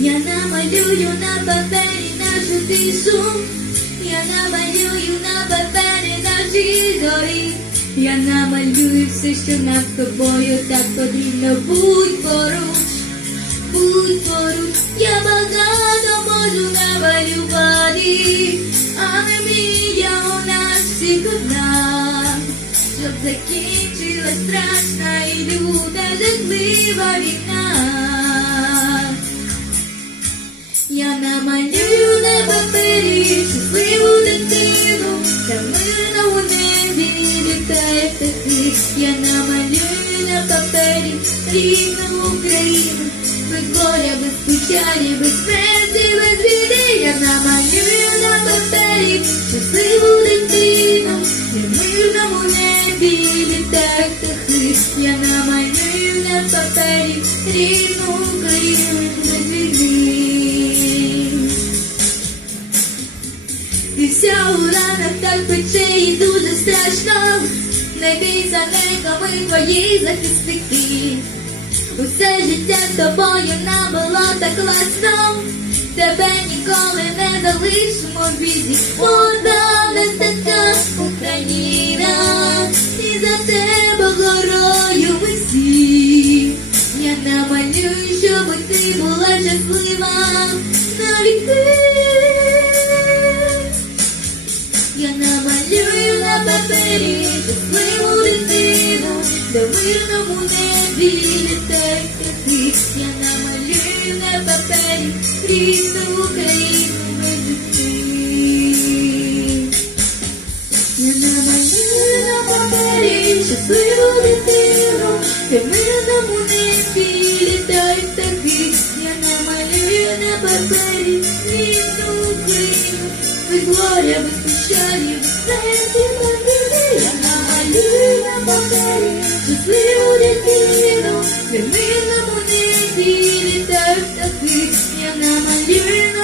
Я намалюю на папері нашу тишу, я намалюю на папері наші зорі. Я намалюю все, що нам з тобою так потрібно. Будь поруч, закінчилась страшна і люта жахлива війна. Я намалюю на папері щасливу дитину, та в мирному небі літає птахи. Я намалюю на папері рідну Україну, без горя, без печалі, без смерті, без біди. Я намалюю І вся у ранах так пече дуже страшно. Не бійся, ненько, ми твої захисники. Усе життя з нам було так класно. Тебе ніколи не залишимо в біді. Щаслива навіки. Я намалюю на папері щасливу дитину, де в мирному небі літають птахи. Я намалюю на папері рідну Україну без дітей. Я намалюю на папері щасливу дитину, де в неба беріг, рідну Україну, ви горя без печалі, все люди, я намалюю на папері, щасливу дитину, не мирному небі літають птахи, я намалюю на